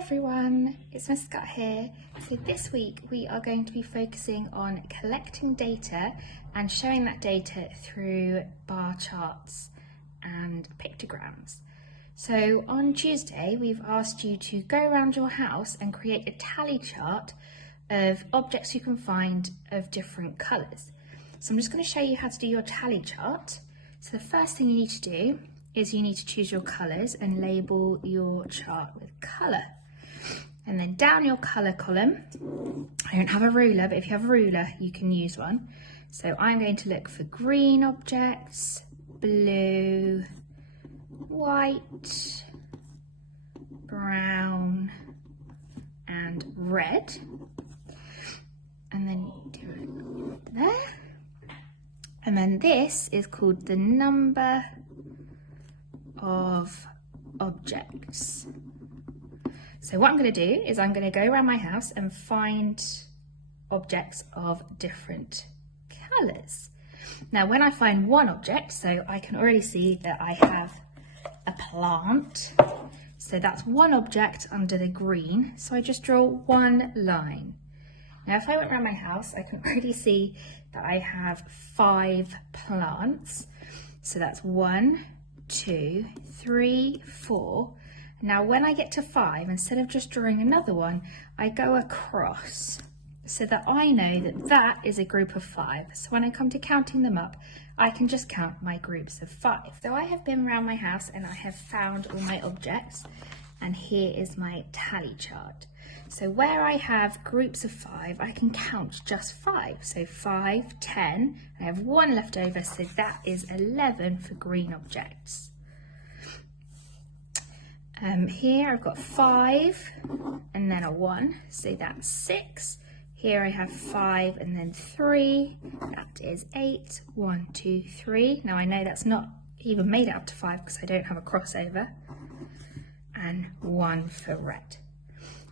everyone, it's Miss Scutt here. So this week we are going to be focusing on collecting data and showing that data through bar charts and pictograms. So on Tuesday we've asked you to go around your house and create a tally chart of objects you can find of different colours. So I'm just going to show you how to do your tally chart. So the first thing you need to do is you need to choose your colours and label your chart with colour. And then down your colour column, I don't have a ruler, but if you have a ruler, you can use one. So I'm going to look for green objects, blue, white, brown, and red. And then do it there. And then this is called the number of objects. So what I'm going to do is I'm going to go around my house and find objects of different colours. Now when I find one object, so I can already see that I have a plant, so that's one object under the green, so I just draw one line. Now if I went around my house, I can already see that I have 5 plants, so that's 1, 2, 3, 4. Now when I get to 5, instead of just drawing another one, I go across so that I know that that is a group of 5. So when I come to counting them up, I can just count my groups of 5. So I have been around my house and I have found all my objects, and here is my tally chart. So where I have groups of 5, I can count just 5. So 5, 10, I have 1 left over, so that is 11 for green objects. Here I've got 5 and then a 1, so that's 6. Here I have 5 and then 3, that is 8. 1, 2, 3. Now I know that's not even made it up to 5 because I don't have a crossover. And 1 for red.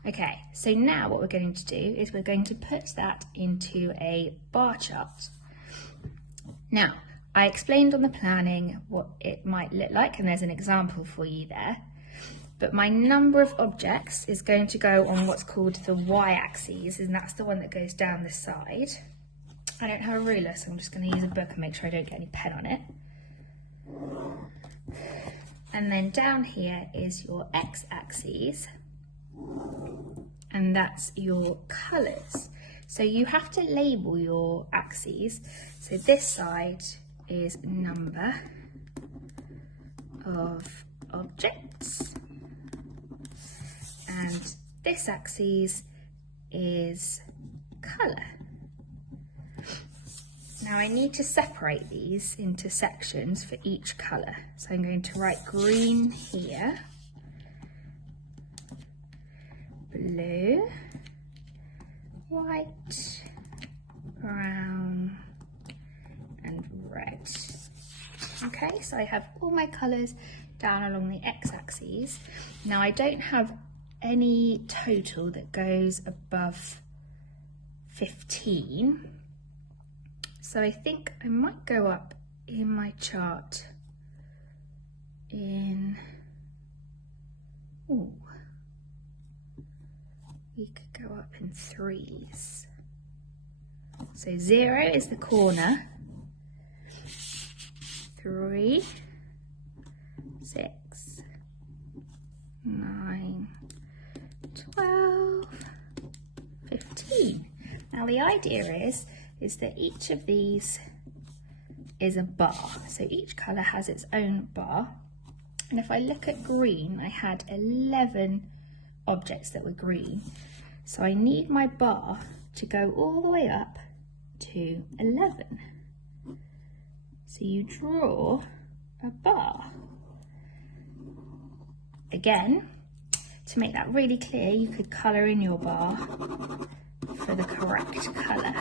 Okay, so now what we're going to do is we're going to put that into a bar chart. Now, I explained on the planning what it might look like, and there's an example for you there. But my number of objects is going to go on what's called the y-axis, and that's the one that goes down the side. I don't have a ruler, so I'm just going to use a book and make sure I don't get any pen on it. And then down here is your x-axis, and that's your colours. So you have to label your axes. So this side is number of objects, and this axis is colour. Now I need to separate these into sections for each colour. So I'm going to write green here, blue, white, brown, and red. Okay, so I have all my colours down along the x-axis. Now I don't have any total that goes above 15. So I think I might go up in my chart in, we could go up in 3s. So 0 is the corner, 3, 6, 9, 12, 15. Now the idea is that each of these is a bar. So each colour has its own bar. And if I look at green, I had 11 objects that were green. So I need my bar to go all the way up to 11. So you draw a bar. Again, to make that really clear, you could colour in your bar for the correct colour.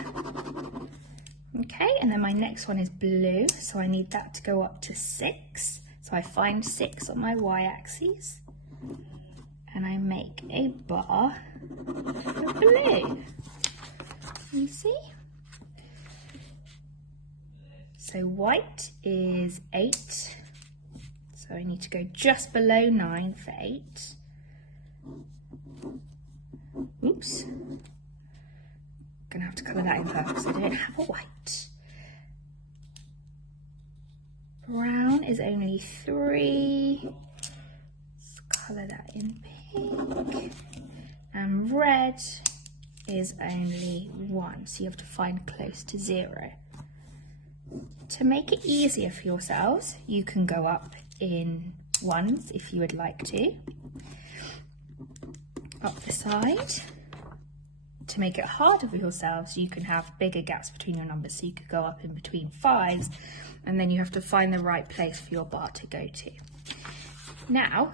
Okay, and then my next one is blue, so I need that to go up to 6. So I find 6 on my y-axis, and I make a bar for blue. You see? So white is 8, so I need to go just below 9 for 8. because I don't have a white. Brown is only 3. Let's colour that in pink. And red is only 1, so you have to find close to 0. To make it easier for yourselves, you can go up in 1s if you would like to, up the side. To make it harder for yourselves, you can have bigger gaps between your numbers, so you could go up in between 5s, and then you have to find the right place for your bar to go to. Now,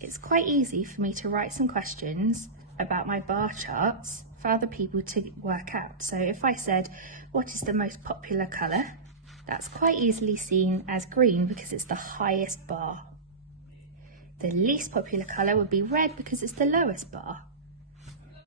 it's quite easy for me to write some questions about my bar charts for other people to work out. So if I said, what is the most popular colour? That's quite easily seen as green because it's the highest bar. The least popular colour would be red because it's the lowest bar.